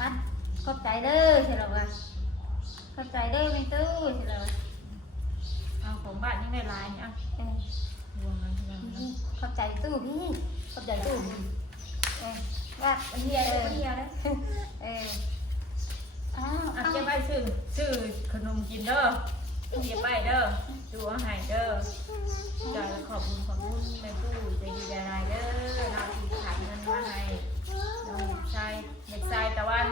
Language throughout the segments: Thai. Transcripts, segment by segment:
มัดขอบใจเด้อใช่หรอวะขอบใจเด้อไม่ตู้ใช่หรอวะเอาของบ้านยังได้ลายเนี่ยรวมกันขอบใจตู้พี่ขอบใจตู้ว่าเฮียเลยเฮียเลยอ้าวเก็บไปซื้อขนมกินเด้อเก็บไปเด้อดูอาหารเด้อจ่ายขอบคุณแม่ตู้ใจดีใจนายเด้อเราที่ขายเงินมาให้น้องชายเด็กชายตะวัน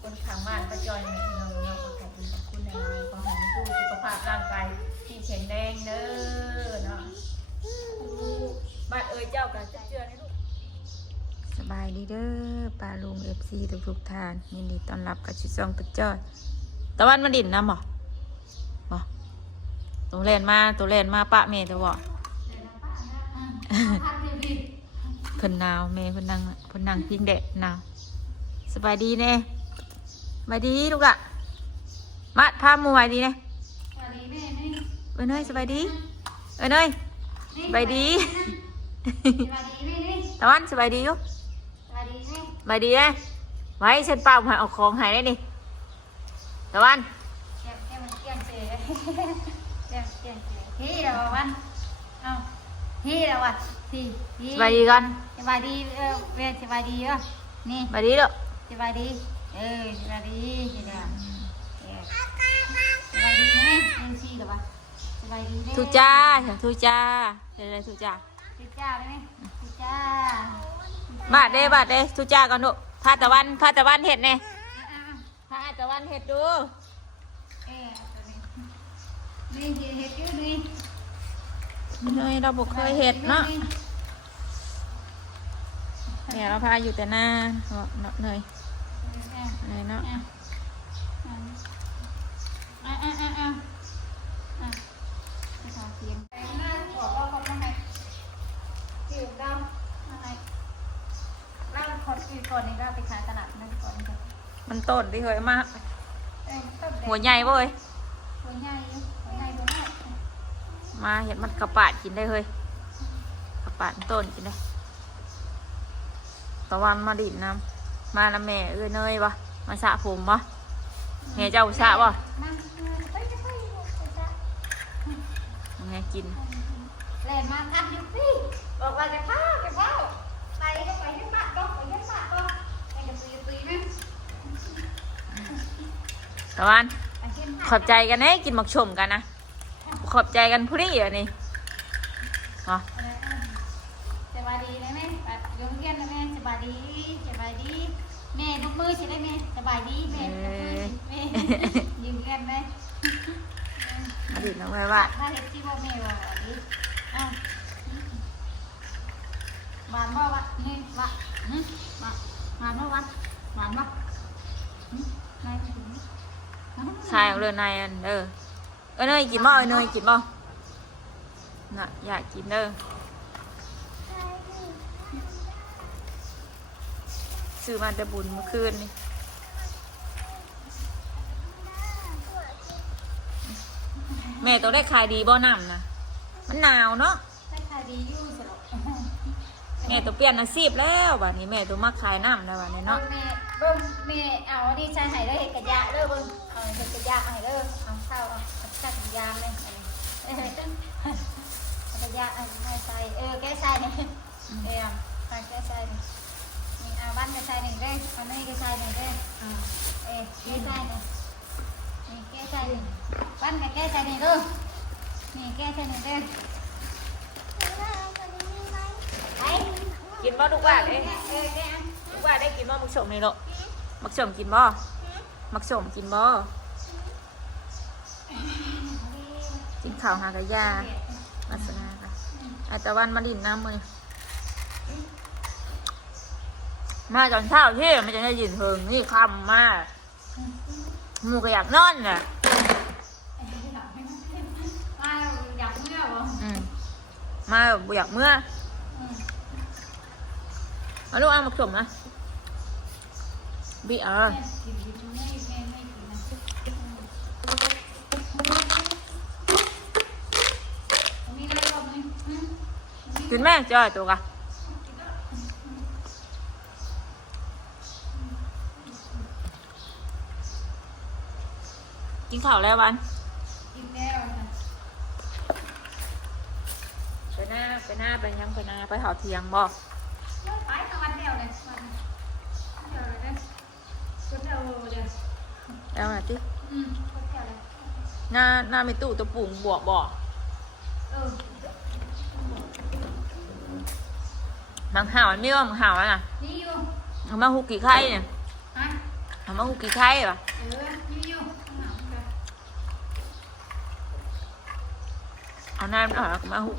คนขังบ้านประจอยแม่น้องเนาะขอบคุณนายขอให้แม่ตู้สุขภาพร่างกายที่แข็งแรงเด้อเนาะบ้านเจ้ากันเชื่อในลูกสบายดีเด้อปลาลุงFC ทุกท่านยินดีต้อนรับกับชิซองตะจ้อยตะวันมาดินน้ำบ่ตัวเล่นมาปะเมย์ตัวบ่เพิ่นหนาวเมย์เพิ่นนั่งพิงแดดหนาวสบายดีเน่สบายดีลูกละมาพาหมู่สบายดีเน่เนยสบายดีเนยสบายดีตะวันสบายดีอยู่สบายดีเน่ไว้เส้นเปล่าหายเอาของหายได้นี่ตะวันพี่เราวันเอาพี่เราวันพี่สบายดีกันสบายดีเวียสบายดีวะนี่สบายดีลูกสบายดีสบายดีสบายดีไหมพี่หรอวะสบายดีไหมทุจ้าเดี๋ยวทุจ้าเลยไหมทุจ้าบาดเด้ทุจ้าก่อนลูกพาตะวันเห็ดเนี่ยพาตะวันเห็ดดูนี่เห็ดอยู่นี่เนยเราบอกเคยเห็ดเนาะเนี่ยเราพาอยู่แต่หน้าเนยเนาะมันต้นที่เคยมากหัวใหญ่เว้ยมาเห็นมันกระปาดกินได้เลยกระปาดต้นกินได้ตะวันมาดินน้ำมาแล้วแม่เนยปะมาสระผมปะแม่เจ้าสระปะยังไงกินแหลมมาทับยุพี่บอกว่าจะพ้าไปให้ปะก็ไปให้ปะก็ไปจะตีไหมตะวันขอบใจกันนะกินหมักชมกันนะขอบใจกันพรี่อ่ะนี่สบายดีไหมแบบยงเยียนนะแม่สบายดีแม่ยกมือใช่ไหมแม่สบายดีแม่ยืมเงินไหมมาดิน้องแม่ว่าถ้าเห็นที่ว่าแม่ว่าดิหวานบ่วะนี่วะหวานบ่วะหวานบ่นายใช่เอาเลยนายอันเนยกินบ่เนยกินบ่น่ะอยากกินซื้อมาแต่บุญเมื่อคืนนี่แม่ตัวได้ขายดีบ่น้ำนะมันหนาวเนาะได้ขายดีอยู่สำหรับแม่ตัวเปลี่ยนอาชีพแล้วบัดนี้แม่ตัวมาขายน้ำแล้วบัดนี้เนาะแม่เอาดีใจให้ได้เห็ดกระยาเด้อเบิ่งเอาเห็ดกระยาให้เด้อเอาข้าวเอาจัดกระยาเลยกระยาให้ใส่แก้ใส่เนี่ยใส่แก้ใส่เนี่ยนี่เอาบ้านแก้ใส่หนึ่งได้เอาไม่แก้ใส่หนึ่งได้แก้ใส่เนี่ยนี่แก้ใส่หนึ่งบ้านกับแก้ใส่หนึ่งเด้อนี่แก้ใส่หนึ่งเด้อกินบ่ทุกว่าเลยทุกว่าได้กินบ่มักสมนี่ลูกมักสมกินบ่มักสมกินบ่กินข้าวหากระยาลักษณะค่ะอาตะวันมาดินน้ำมือมาตอนเช้าที่มันจะได้ยินเพิงนี่คำมากหมูก็อยากนอนน่ะมาอยากเมื่อเอาลูกเอามาผสมนะบีกินแม่จอยตัวกะ กินข้าวแล้ววัน กินแล้วค่ะ ไปหน้าไปยังไปหน้าไปหาเทียงบ่ ไปตะวันเดียวเลยวันเดียวเลยนะคนเดียวเลย แล้วน่ะติ คนเดียวเลย หน้าไม่ตู้ตะปุ่งบวกบ่ เออ มังห่าวมันมีว่ามังห่าวอ่ะน่ะ นี่อยู่ เอามาหุกกี่ไข่เนี่ย ฮะ เอามาหุกกี่ไข่ป่ะ นี่อยู่ข้างหลังเลย เอาน้ำออกแล้วก็มาหุก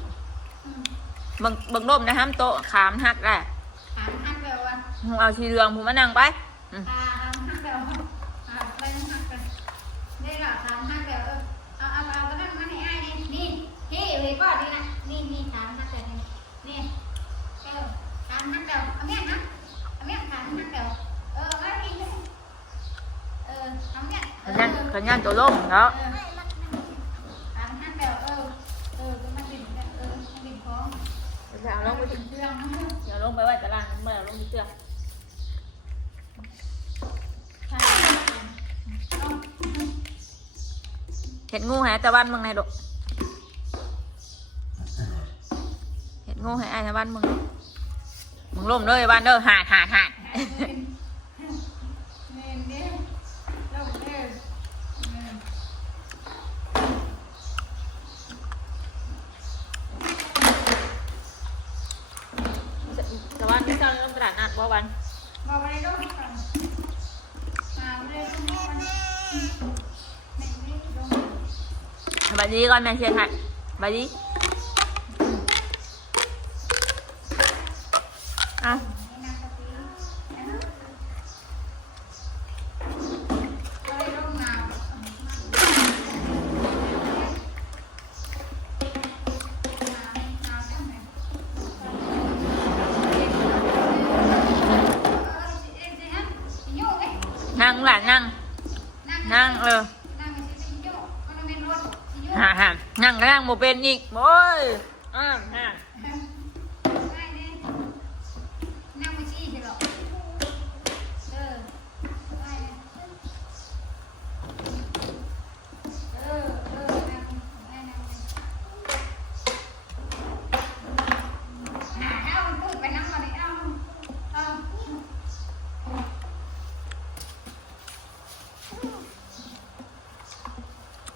บังร่มนะห้ามโต๊ะขามหักได้ หางหักแล้วอ่ะ มึงเอาชีเรืองผมมานั่งไป หางหักแล้วไปหักกันได้หรอหางหักแล้วเอาก็นั่งมาให้อ้ายนี่นี่เลยก็ดีนะนี่หางหักแล้วนี่หางหักแล้วเอาเมียนะเอาเมียหางหักแล้วมากินเลยเอาเมีย กันยันตัวล่มเนาะ หางหักแล้วก็มาดินมาดินของ เอาลงไป ดินเครื่อง เดี๋ยวลงไปไว้ตารางเมื่อลงไปเสื้อ ใช่ เห็ดงูหายตะวันมึงไงดกเห็ดงูหายไอ้ตะวันมึงล่มเลยวันเด้อหาด เน้นเด้อเจ้าเด้อ ตะวันที่เจ้าลงกระดาษนัดบ่วัน บอกไปเลยลูกมาเลยลูกมันแม่ไม่ลง บายดีก่อนแม่เชียร์ให้บายดีอ่ะ ให้นางกะทิเลยลูกน้ำนั่งหลานนั่งนั่งนั่งก็นั่งโมเป็นอีกโอ้ยฮะ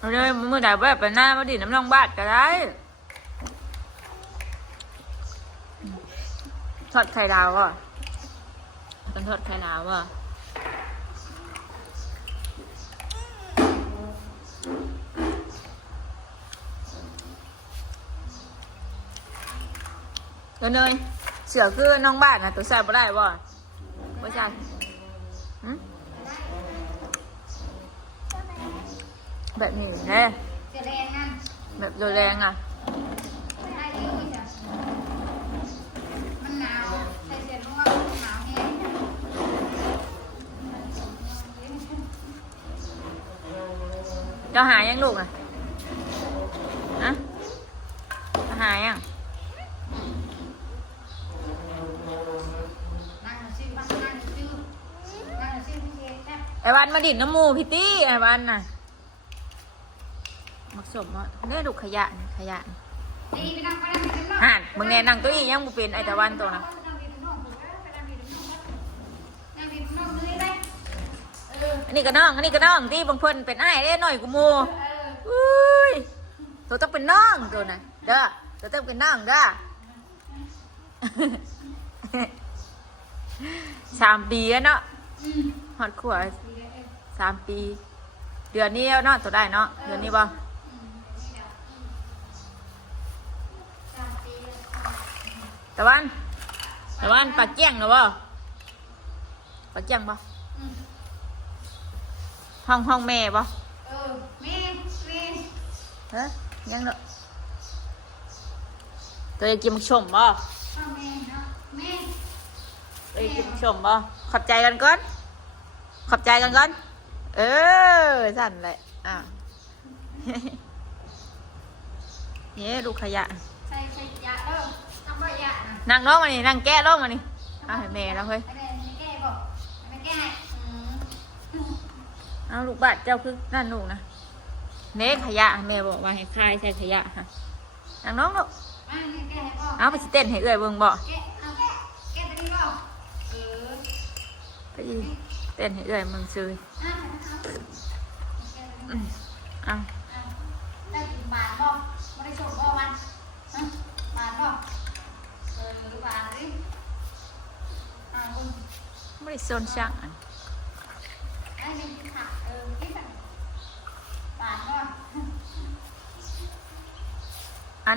เอาเลยมือไหนแบบไปหน้ามาดิน้ำลองบาดก็ได้ทอดไข่ดาวอ่ะต้องทอดไข่ดาวอ่ะเดี๋ยวเนยเสือคือน้องบ้านนะตัวแซ่บไม่ได้บ่ไม่ใช่แบบนี้แน่แบบแรงอ่ะ มันหนาวใส่เสื้อนุ่งหนาวแห้ง เจ้าหายยังลูกอ่ะอะหายยัง นั่งชื่อบ้านนั่งชื่อพี่เอกนะ ไอ้วันมาดิดน้ำมูพี่ตี้ไอ้วันน่ะมักสมว่าเนี่ยดูขยะนี่ขยะนี่ นี่ไปนั่งไปนั่งไปนั่ง ห่านมึงแน่นั่งตัวอียังบุเป็นไอ้ตะวันตัวนะ อันนี้ก็น้องที่บางคนเป็นไอ้เด้หน่อยกูมูอุ้ยตัวต้องเป็นน้องตัวน่ะเด้อตัวต้องเป็นน้องเด้อ 3 ปีแล้วเนาะหอดขวด3 ปี เดือนนี้เนาะตัวได้เนาะเดือนนี้บ่ตะวันปากเกี้ยงเหรอบ่ปากเกี้ยงบ่ห้องแม่บ่ แม่ เฮ้ยยังเนาะตัวจะกินมักชมบ่ พ่อแม่เนาะแม่ ตัวจะกินมักชมบ่ขอบใจกันก่อนสั่นเลยอ้าวเนี่ยดูขยะ ใส่ยาทำบ่ยา นั่งน้องมานี่นั่งแก้ร้องมานี่เอาให้แม่แล้วเฮ้ย ไม่แก้บอกไม่แก้ เอาลูกบาดเจ้าคือนั่นลูกนะ เ เน็กขยะแม่บอกว่าให้คายใส่ขยะค่ะนางน้องลูก มาเนี่ยแกให้พ่อ เอาไปสิเต้นให้เอื้อยเบิ่งบ่ แกเอาแกตัวนี้บ่เออ ไปเต้นให้เอื้อยมึงซื้อ อ่ะเอา เอา ได้กินบาทบ่ไม่ได้ส่งบ่วันบาทบ่บาทดิคุณ ไม่ได้โซนช่างอัน ไอ้นี่กินผักกินบาทบ่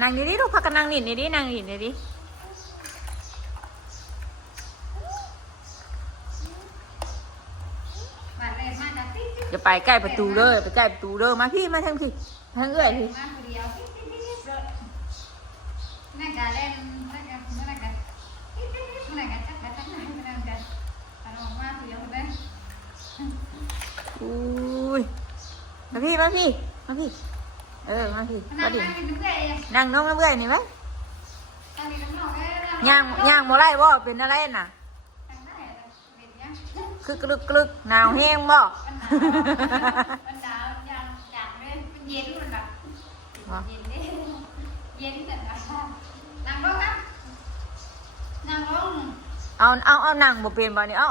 นางดีๆลูกพักกันนางนี่ดีๆนางนี่ดีๆ บาทเลยมาจากติ๊ก อย่าไปใกล้ประตูเด้อไปใกล้ประตูเด้อมาพี่มาทางพี่ทางเอื้อยพี่ มาคนเดียวติ๊กนั่นการเล่นนั่นกันจักไปจักไหนนั่นกันเอามาคนเดียวเลย อุ้ยมาพี่มาพี่มาพี่มาพี่ นั่ มาง ดิ กินเพื่อนเอง นั่งน้องน้ำเอื้อยนี่ไหม นั่งกินน้องเอ้ย ย่างบ่ไรบ่เป็นอะไรน่ะ นั่งได้เป็นยัง คือกรึกหนาวแห้งบ่ มันหนาวจัดเลยมันเย็นมันแบบเย็นดิเย็นแต่ละนั่งลงนะนั่งลง เอานั่งบ่เป็นบ่นี่เอา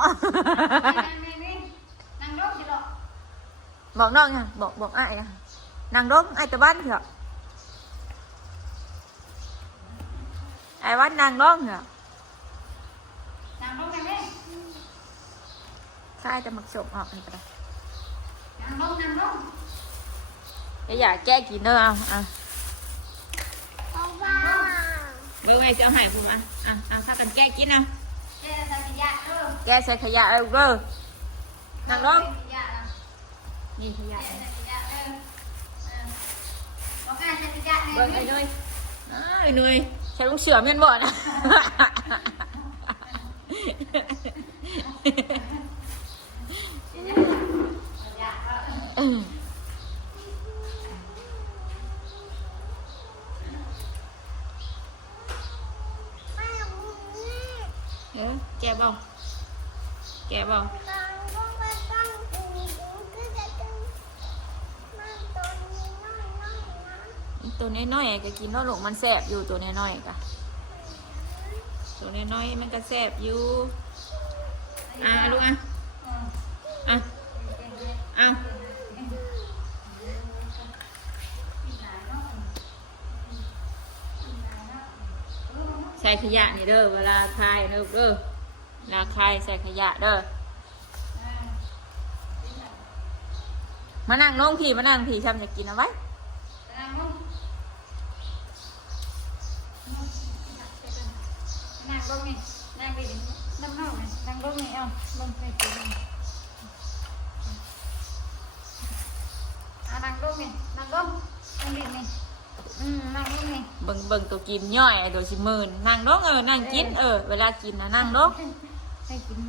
นั่งลงสิลูก บอกน้องnhaบอกอ้ายnhaนั่งลงอ้ายตะบ้านเถอะอ้ายวันนั่งลงเถอะ นั่งลงกันเลย ใช่จะมักฉกออกนี่ก็ได้ นั่งลง อย่าแก้กินเด้อเอาเบิ่งไอ้จะเอาให้ผมพากันแก้กินเอา เจ้าใส่ขยะแก้ใส่ขยะเอาเด้อนั่งลง ขยะ นี่ขยะ ใส่ขยะบอกง่ายใส่ขยะ เบิ่งไอ้หนุ่ยไอ้หนุ่ยใช้ลุงเสือแม่นบ่นะ ขยะ แก้บ่แก้บ่ตัวน้อยๆก็กินแล้วลูกมันแซ่บอยู่ตัวน้อยๆก็ตัวน้อยๆมันก็แซ่บอยู่ลูกเอาใส่ขยะนี่เด้อเวลาคายเด้อเวลาคายใส่ขยะเด้อมานั่งน้องพี่มานั่งพี่ทำจะกินเอาไว้ นั่งลงนี่นั่งไปดินั่งนอกนี่นั่งลงนี่เอาลงไปกินนั่งลงนี่นั่งลงนั่งดินี่นั่งลงนี่ เบิ่งตัวกินย่อยไอ้ตัวสิมื่นนั่งน้องนั่งกินเวลากินนะนั่งน้อง ให้กิน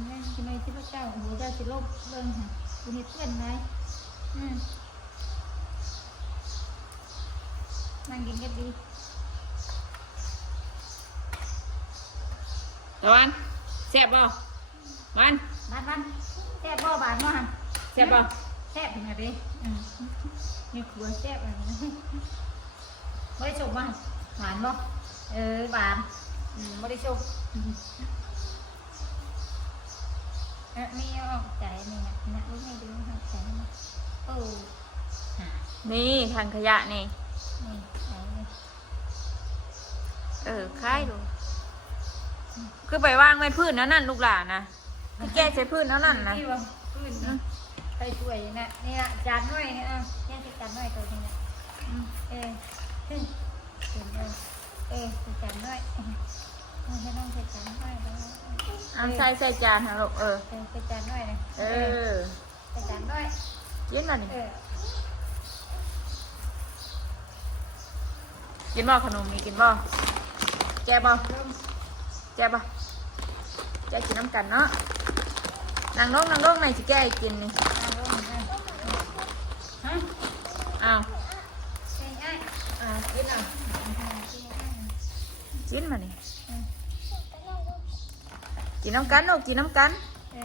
ในที่พระเจ้าหัวเจ้าสิโลกเบิ่งค่ะคุณเฮ็ดเพื่อนไหมนั่งกินก็ดี ตะวันแซ่บบ่วัน บ้านแซ่บบ่บานบ่หัน แซ่บบ่ แซ่บเป็นไงดิมีครัวแซ่บอะไรนะไม่ได้ชมบ้างหวานบ่หวานไม่ได้ชมมีออกใจนี่นะลูกไม่ดูออกใจนะนี่ทางขยะนี่ นี่ใจนี่ คล้ายดูคือไปวางไว้พื้นนั่นลูกหลานนะพี่แก้ใช้พื้นนั่นนะ ที่ว่าพื้นใครช่วยนะนี่ละจานน้อยนี่แค่จานน้อยตัวนี้นะขึ้นจานน้อยให้น้องใส่จานน้อยแล้วใส่จานนะลูกใส่จานน้อยนะใส่จานน้อย กินอะไรนี่กินบ่ขนมมีกินบ่แก้บ่แก้กินน้ำกันเนาะนั่งลงในสิแก้กินนี่อ้าวกินมานี่กินน้ำกันลูกกินน้ำกัน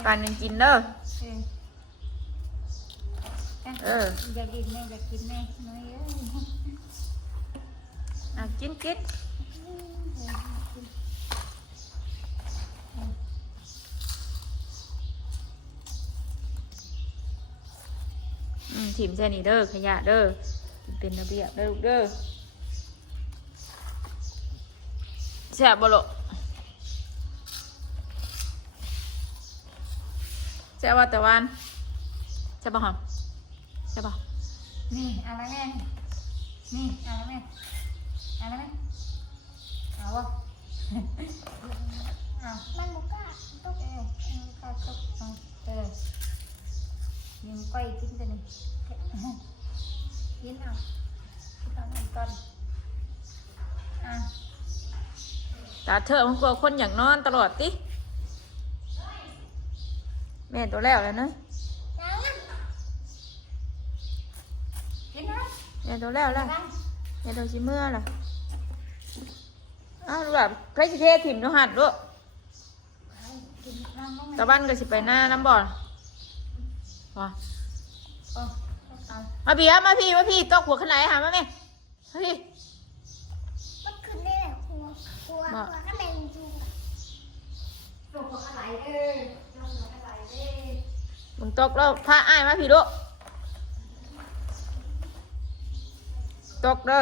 ปานนึงกินเด้อ อยากกินแม่อยากกินแม่น้อยเอ้ย กินถิ่มใส่นี่เด้อขยะเด้อเป็นระเบียบเด้อลูกเด้อแซ่บบ่ลูกแซ่บว่าแต่วันแซ่บบ่หอมแซ่บบ่ นี่อะไรแม่นี่อะไรแม่อะไรแม่เอาวะเอามันบุกอ่ะตุ๊กข้าวตุ๊กยิงก้อยกินกันนี่กินเอาตอนก่อนตาเธอมันกลัวคนอย่างนอนตลอดติแม่ตัวแล้วเนอะ กินนะ แม่ตัวแล้วแม่ตัวชิเมื่อล่ะอ้าวลูกแบบใครสิเทถิ่มเนาะหัดลูกตะบ้านก็สิไปหน้าน้ำบ่อว่ะมาพี่มาพี่ตกหัวขนาดไหนหามาแม่มาพี่ มันขึ้นได้แหละหัวก็แมงจูง ลงหัวอะไรลงหัวอะไร มึงตกแล้วพาอ้ายมาพี่ลูกตกเด้อ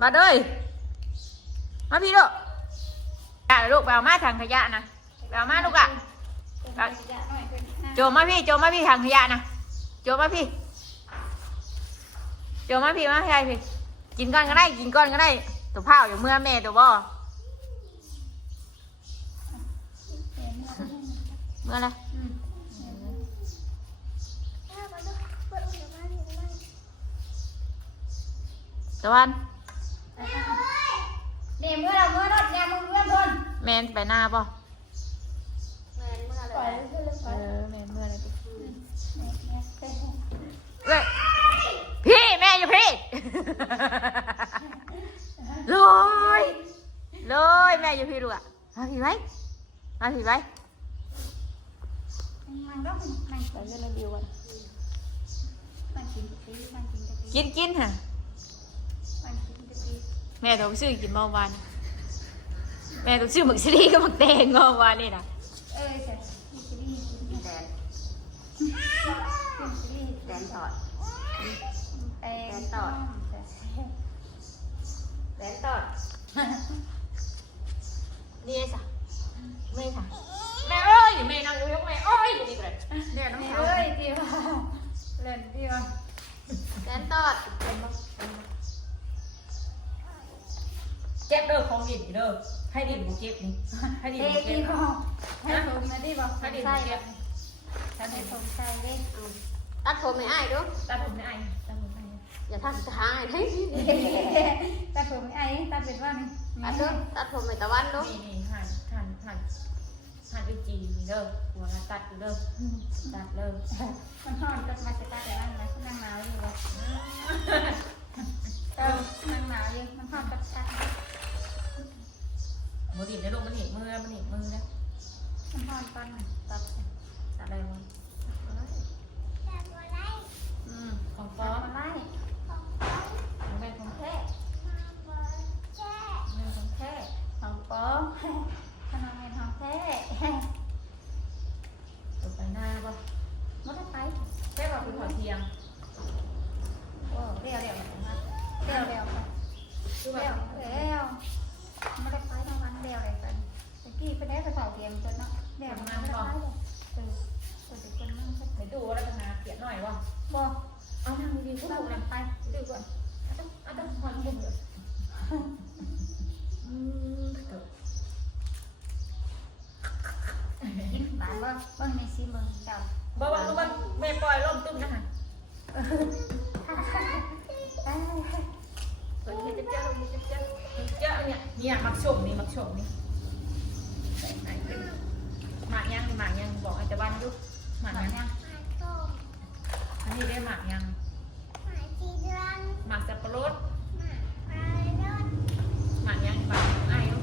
มาเด้ยมาพี่ลูกลูกไปเอามาถังขยะนะไปเอามาลูกอ่ะโจมมาพี่ถังขยะนะโจมมาพี่มาให้พี่กินก้อนก็ได้ตัวเผาอยู่เมื่อแม่ตัวบ่เมื่อไรตะวัน เนี่ยเมื่อรถเนี่ยมึงเมื่อบน แม่ไปหน้าป่ะ ปล่อยขึ้นเลยปล่อย แม่เมื่อไรพี่แม่อยู่พี่เลยแม่อยู่พี่ดูอ่ะมาพี่ไว้มันก็มัน ไปเล่นระเบียงวัน มันกินกะปิมันกินกะปิ กินฮะ มันกินกะปิ แม่ต้องซื้อกินเมื่อวานแม่ต้องซื้อหมึกซีรีกับหมึกแดงเมื่อวานนี่นะ แต่กินกะปิกินแดนกินกะปิแดนทอดแดนทอดนี่จ้ะแม่ค่ะแม่เอ้ยแม่นั่งดูยกแม่เอ้ยนี่เลยแม่น้อง นี่ สาว เอ้ยดีว่ะเล่นดีว่ะ แดนตอดเก็บเด้อของดิบเด้อให้ดิบบุเก็บนี่ให้ดิบ เอ้ บุ ดี เก็บ ว่ะให้ผมมาดีว่ะให้ผมเก็บให้ผมใส่ดิ ตัดผมไม่อ้ายดู ตัดผมไม่ไอ้ อย่าทำจะหายเฮ้ย ตาผมไอ้ตาเป็นว่านี่ ตัดดูตัดผมไม่ตะวันดู นี่หั่นไปจีเด้อหัวตัดเด้อตัดเด้อ มันห่อนก็มาจะตาแต่ว่านะนั่งหนาวอยู่เลยนั่งหนาวอยู่มันห่อนก็ตา หมูดิบนะลูกมันหนีบมือนะ มันห่อนปันตัด ตัดอะไรวะของ ป้ ป้ อ อ ม ม ไล่ ของแม่ของแท้แม่ของแท้ ของป้อมขนมเงินของแท้ ตัวไปหน้าป่ะ มดไป แค่บอกคือขอเทียง โอ้เรียวไปคือแบบ ไม่ได้ไปทั้งวันเดียวเลยกันตะกี้ไปได้ไปเผาเทียมจนเนาะเดี๋ยวมันไม่ได้ไปเลยตัวเด็กคนนั่ง ไปดูอะไรกันนะเขียนหน่อยวะ บอก เอานั่งดีๆพวก เรา เรา ไป ดูก่อนเอาต้องผ่อนบุญเลยกินบ้านว่าเบิ่งในซีเมืองเจ้า บอกว่าลูกว่าแม่ปล่อยล่มตุ้มนะคะเจ้าเนี่ยมักชมนี่หมากยังบอกอาจจะบ้านยุหมากยังอันนี้ได้หมากยังหมากสับปะรดหมากยังหมากไอ้ยุ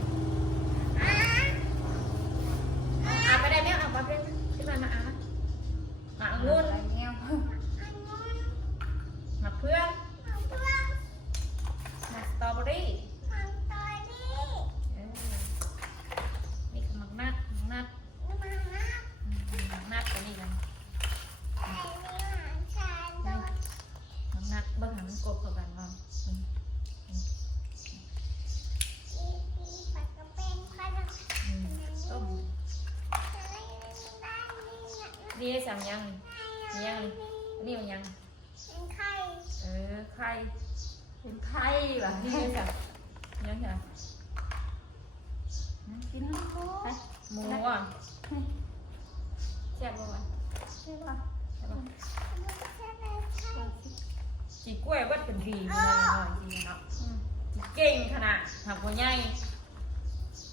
นี่สั่งยังนี่ยังนี่มันยัง เป็นไข่ ไข่ เป็นไข้แบบ นี่สั่งยังสั่ง กินน้ำโค้ก หมูอ่ะแซ่บบ่วะ ใช่ป่ะ จีกล้วยวัดเป็นดีเลยหน่อยจีเนาะจีเก่งขนาดหักหัวใหญ่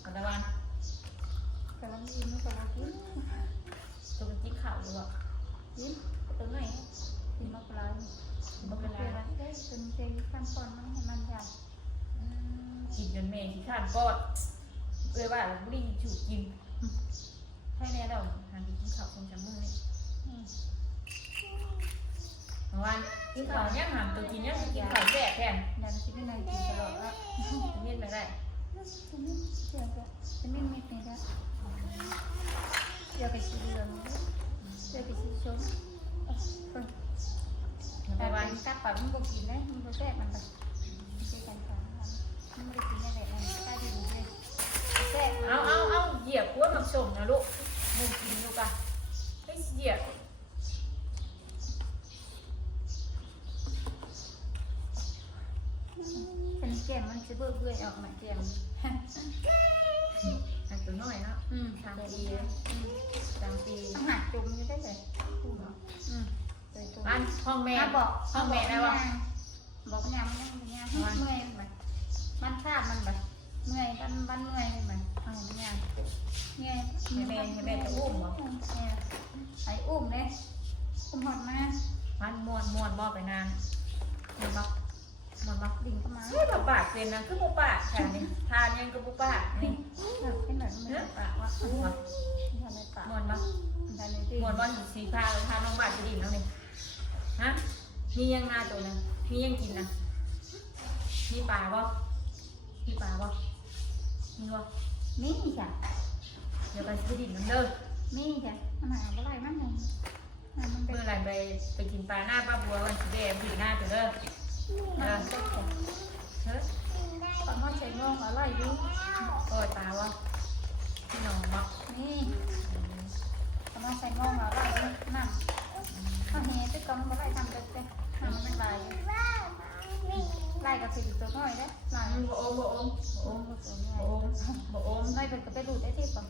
กันตะวัน กำลังกินกำลังกิน ตัวเป็นจีข่าวหรือเปล่า กินตัวไหนกินมะพร้าว บ่เป็นไร ได้เป็นเจลขั้นตอนมันให้มันยาว กินจนแม่ขี้ข้านปอดเลยว่าบุรีถูกกินให้แน่ดอกหากินข้าวคงจำมือนี่วันกินข้าวยังหามตัวกินยังกินข้าวแซ่บแทน ดันชิ้นในกินตลอดแล้ว เมียนไปได้ ชิ้นนี้เชื่อก็ชิ้นนี้ไม่เป็นแล้วเดี๋ยวไปชิ้นเดิมเดี๋ยวไปชิ้นชมแต่ วั วัน นกลับไปมันก็กินได้มันก็แซ่บมันไปไม่ใช่กันค่ะมันไม่ได้กินได้แบบนั้นได้ดีเลยแซ่บ เอาเหยียบกล้วยมาส่งนะลูกมึงกินลูกอ่ะไอ้เหยียบ เป็นแก้มมันจะเบื่อเบื่อออกมาแก้ม อันตัวน้อยเนาะ 3 ปีเลย3 ปี ต้องหักจุ่มอยู่ได้เลยตัว อันห้องแม่ บอก ห้องแม่ได้ปะ บอกยามมันยังเมื่อยมันคาดมันแบบเมื่อยมันเมื่อยมันเอามันยังเมื่อย แม่จะอุ้มเหรอ ไอ้อุ้มเลยอุ้มหอดมา มันมวนบ่ไปนานมันบ่มันบ่ ดิ่งเข้ามา ใช่แบบปากเป็นนะคือบ่ปากค่ะนี่ทานยังก็บ่ปากนี่ เป็นแบบมันปากว่าทำในปาก มวนบ่ ทำในที่ มวนบ่สีพาน้องบาดจะดิ่งแล้วนี่ฮะมียังนาตัวนึงมียังกินนะมีปลาบ่มีปลาบ่มีบ่ นี่จ้ะ เดี๋ยวไปซื้อดิ่งน้ำเด้อ นี่จ้ะมันหาอะไรมันหนึ่งมันเป็น เมื่อไหร่ไปกินปลาหน้าป้าบัววันสิเดมผิดหน้าตัวเด้อ มันก็จะ เฮ้ย ตอนมันใส่งงอะไรอยู่ โอ้ยตาวะพี่น้องบ่ นี่ตอนมันใส่งงอะไรอยู่นั่นเขาเหี้ยจะกำอะไรทำกันเต้ทำมันลายลายกับสีตัวน้อยนะลาย บ่อมบ่อมบ่อม ตัวน้ บ่ อย อมบ่อม น้อยเป็นก็ไปดูได้ที่ป่ะ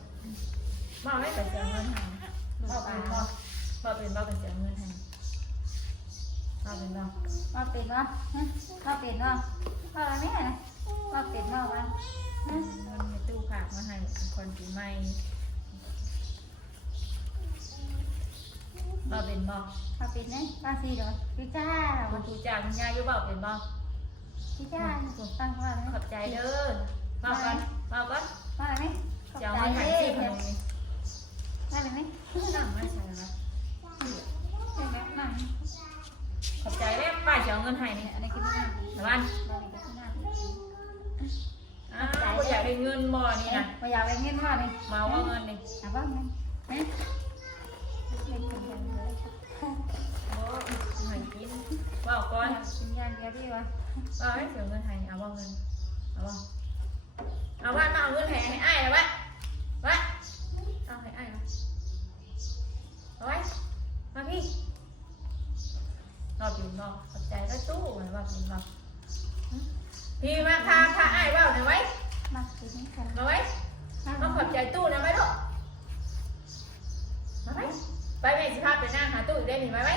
มาไม่ไปเสียเงินให้บ่เป็นบ่เป็นบ่เป็นเสียเงินให้บ่เป็นบ่ มาเป็นเนาะมาเป็นเนาะมาอะไรเนี่ยมาเป็นเนาะวัน เงินในตู้ฝากมาให้คนปีใหม่บ่เป็นบ่ มาเป็นเนี่ยมาสีเดี๋ยวพี่จ้า คุณครูจ่าคุณยายอยู่บ่เป็นบ่ พี่จ้าตั้งว่าไหม ขอบใจเด้อมาก่อนมาก่อน มาอะไรไหม จะเอาเงินให้ซื้อขนมนี่ มาอะไรไหม นั่งไม่ใช่ละ เป็นแบบนั่ง ขอบใจแม่ป้าจะเอาเงินให้นี่ อันนี้คือนั่ง ตะวัน เราอีกที่นั่ง บ่อยากได้เงินบ่นี่นะ มาอยากไปเงินว่าเลย มาว่าเงินนี่ อ่ะบ้างไหมเฮ้ยเล่นกันเลย โอ้ให้กินว่าก่อน สัญญาณเดียวดีวะ ว่าให้เสียเงินให้เอาว่าเงินเอาว่าเอาว่ามาเอาเงินให้อ้ายแล้ววะวะเอาให้อ้ายนะเอาไว้มาพี่รอบอยู่นอกขอบใจแล้วตู้เหมือนว่าเป็นเราพี่มาพาอ้ายว่าหน่อยไว้ มาคืนนี้กัน มาไว้มาขอบใจตู้นะไว้ลูกมาไว้ไปแม่สิพาไปนั่งหาตู้อีกได้หนิมาไว้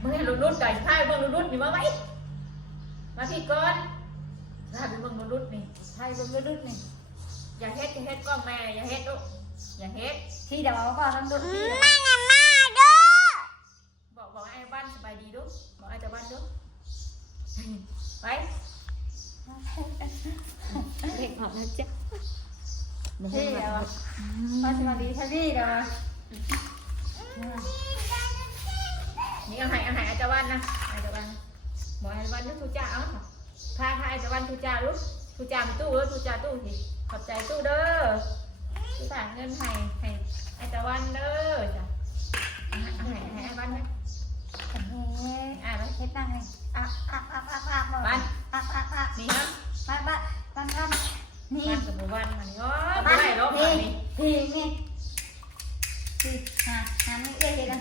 มึงให้รุ่นไก่พายเบิ่งรุ่นนี่มาไว้มาพี่ก่อนพาไปเบิ่งรุ่นนี่พายเบิ่งรุ่นนี่อย่าเฮ็ดกล้องแม่อย่าเฮ็ดลูกอย่าเฮ็ด ที่เดี๋ยวก็ต้องดูที่ บอกไอ้บ้านสบายดีลูกบอกไอ้ตะบ้านลูกไป เด็กหอมนะจ๊ะ ที่เดี๋ยวมาสวัสดีท่านที่เดี๋ยว นี่เอาให้ไอ้ตะบ้านนะไอ้ตะบ้านบอกไอ้ตะบ้านนึกทูจ่าเอาพาไอ้ตะบ้านทูจ่าลูกทูจ่าไปตู้แล้วทูจ่าตู้สิขอบใจตู้เด้อที่ฝากเงินให้ไอ้ตะวันเด้อจ้ะให้ไอ้บ้านนะ เฮ้ยอ่ะแล้วเช็ดนั่งเลยอ่ะนี่ฮะ บ้านนี่ บ้านกับหมู่บ้านมันนี่อ๋อไม่ได้หรอกนี่ นี่ หันเอ๊ะเลยนะ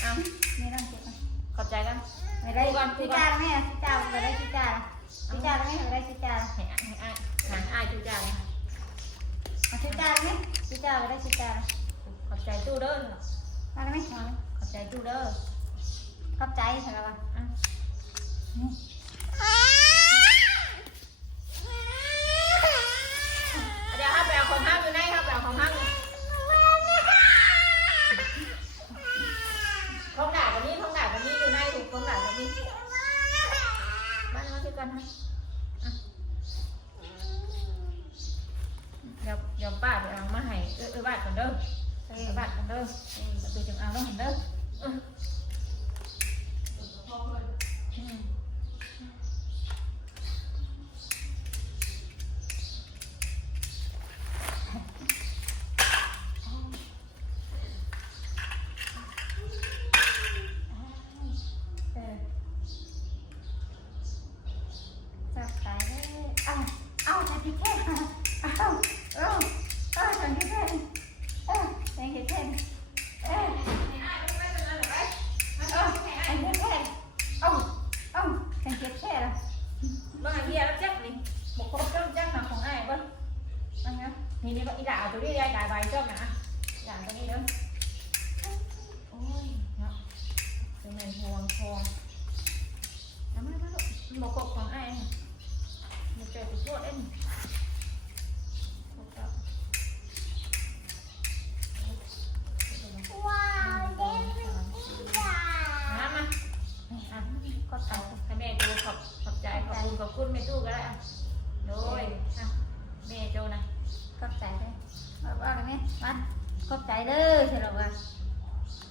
เอา ไม่ต้องเจ็บนะ ขอบใจกัน ไม่ได้ชิจ้าไหมอ่ะชิจ้าไม่ได้ชิจ้าชิจ้าไหมไม่ได้ชิจ้า ให้อ้ายหางอ้ายจุจ้าเลยค่ะ เอาชิจ้าไหมชิจ้าไม่ได้ชิจ้า ขอบใจตู้เด้อ มาได้ไหมมาไหม ขอบใจตู้เด้อ ขอบใจสำหรับ อ่ะเดี๋ยวครับไปเอาของห้างอยู่ไหนครับไปเอาของห้างอยู่ท้องด่ากันนี้อยู่ในถูกท้องด่ากันนี้บ้านมาที่กันฮะเดี๋ยวป้าไปเอามาให้บ้านกันเด้อบ้านกันเด้อประตูจังเอาแล้วหันเด้อจับตายเลยเอาจับที่แค่จับที่แค่จับที่แค่อันนี้แค่จับที่แค่ละ บ้านเฮียแล้วแจ๊กนี่บอกครบจ้องแจ๊กมาของไอ้บ้านอันนี้นี่ก็อีด่าตัวนี้ได้ด่าใบจ้องนะด่าตัวนี้เด้อโอ้ยเนาะเป็นเงินทองน้ำมันบอกครบของไอ้มันเจอตัวโคตรเอ็น ว้าวเด็กจ้า น้ำมาก็เอาให้แม่โจขอบใจขอบคุณแม่ตู้ก็ได้อ่ะโดยแม่โจนะ ขอบใจเลยว่าอะไรไหมมันขอบใจเด้อใช่หรอวะ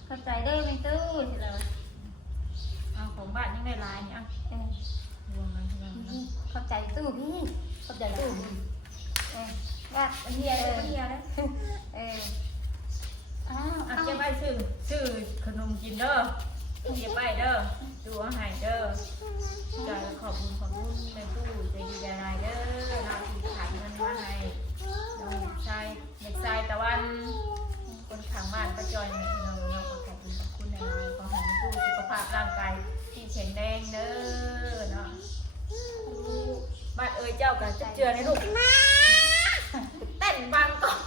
ขอบใจเด้อไม่ตู้ใช่หรอ เอาของบ้านยังได้ลายเนี่ยรวมมันรวมมัน ขอบใจตู้พี่ขอบใจตู้ว่า เฮียเลยเฮียเลย อ้าว อ่ะเก็บไปซื้อขนมกินเด้อเก็บไปเด้อดูอาหารเด้อใจขอบคุณแม่ตู้ใจดีใจร้ายเด้อเราที่ขายเงินมาให้น้องชายเด็กชายตะวันคนข้างบ้านประจอยเนี่ยเราขอบคุณในร้านขอให้แม่ตู้สุขภาพร่างกายที่แข็งแรงเด้อเนาะบ้านเอ๋ยเจ้ากับเจือในลูกเต้นบางก่อน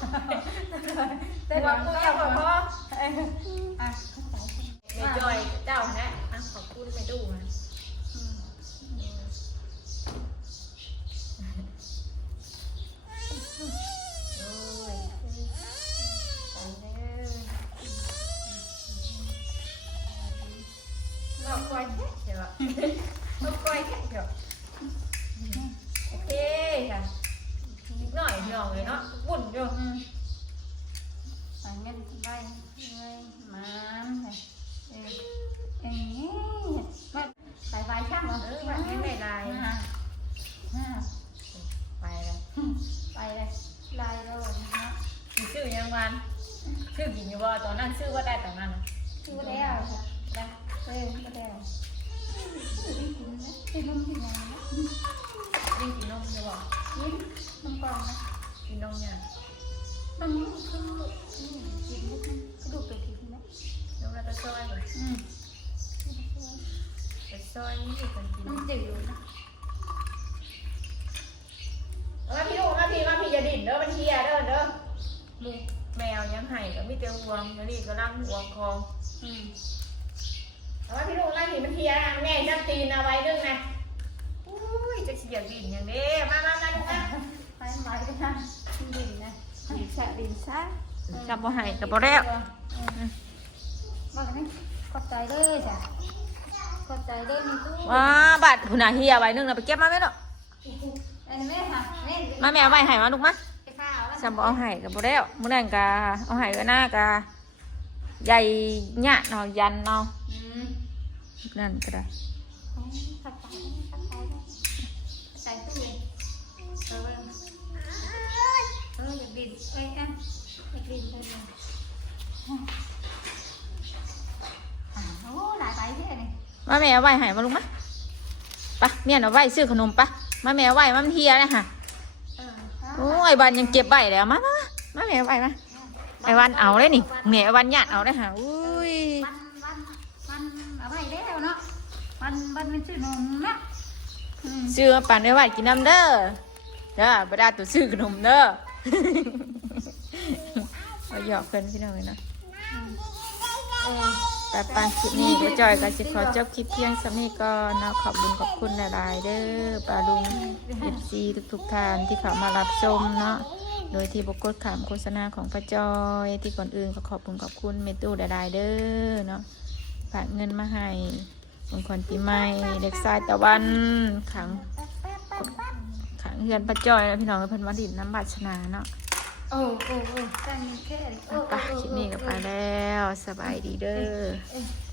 เต้นบางก่อนพอ อ่ะ แม่จอยเจ้านะขอบคุณแม่ตู้นะโอ้ยตายแล้วเราคอยแค่เดี๋ยวเราคอยแค่เดี๋ยวโอเคค่ะนิดหน่อยเดียวเลยเนาะวุ่นอยู่ เงินใบเลยมันนี่มาใส่ใบช่างเหรอ แบบนี้ไม่ลายไปแล้ว ไปเลยลายเลยนะ มีชื่อยังวันชื่อกินอยู่บ่ตอนนั้นชื่อว่าได้ตอนนั้น ชื่อแล้วได้ก็ได้กินนมกินอะไรนะ ยิ่งกินนมอยู่บ่ กินนมกล่องนะ กินนมเนี่ย นมคือกินนิดนึงกระดูกไปทีนะ นมแล้วก็ซอยบ่แต่ซอยนี่คนกิน มันจืดนะ มาพี่ลูกมาพี่อย่าดิ่นเด้อมันเฮียเด้อลูกแมวยังไห้ก็มีแต่ห่วงนี่ก็นั่งห่วงคอเอามาพี่ลูกมาพี่มันเฮียนะแม่จับตีนเอาไว้เรื่องนะอุ้ยจะเสียดิ่นอย่างนี้มาลูกนะ ไปไปกันนะดินนะดินซะ จับบ่ให้กับบ่แล้ว ว่ากันนี่ขอบใจเด้อจ้ะขอบใจเด้อมีตู้ ว้าบัดพุ่นน่ะเฮียไว้นึงน่ะไปเก็บมาแม่เนาะ อันนี้แม่ค่ะแม่ มาแม่เอาไว้ให้มาลูกมา ไปข้าวแล้ว จำบ่เอาให้กับบ่แล้วมื้อนั้นก็เอาให้ก็หน้าก็ใหญ่หยะเนาะยันเนาะนั่นก็ได้ ขอบใจขอบใจใส่ตู้เองอยากดินเอ้ยอ่ะอยากดินไปเลยโอ้หลายใบเท่นี่ มาแม่เอาไว้ให้มาลูกมาไปเมียนเอาไว้ซื้อขนมไปมาแม่เอาไว้มันเฮียเลยค่ะโอ้ยบ้านยังเก็บไว้แล้วมาแม่เอาไว้มาไป ไอ้วันเอาเลยนี่แม่ไอ้วันญาติเอาได้หาอุ้ย วันเอาไว้แล้วเนาะวันมันชื่อนมนะ ซื้อมาปั่นไว้กินน้ำเด้อเด้อบ่ได้ตัวซื้อขนมเด้อ เอาหยอกเพิ่นพี่น้องเลยนะแต่ปานคลิปนี้ก็จอยก็สิขอจบคลิปเพียงส่ำนี้ก่อนเนาะขอบคุณขอบคุณหลายๆเด้อปาลุง FC ทุกๆท่านที่เข้ามารับชมเนาะโดยที่บกดขามโฆษณาของป้าจอยที่ก่อนอื่นก็ขอบคุณเมตู้หลายๆเด้อเนาะฝากเงินมาให้บางคนปีใหม่เด็กชายตะวันขังเฮือนป้าจอยแล้วพี่น้องเพิ่นมาดินน้ำบัตรชนะเนาะ โอ้ตั้งแค่ ไปคลิปนี้ก็ไปแล้วสบายดีเด้อ เ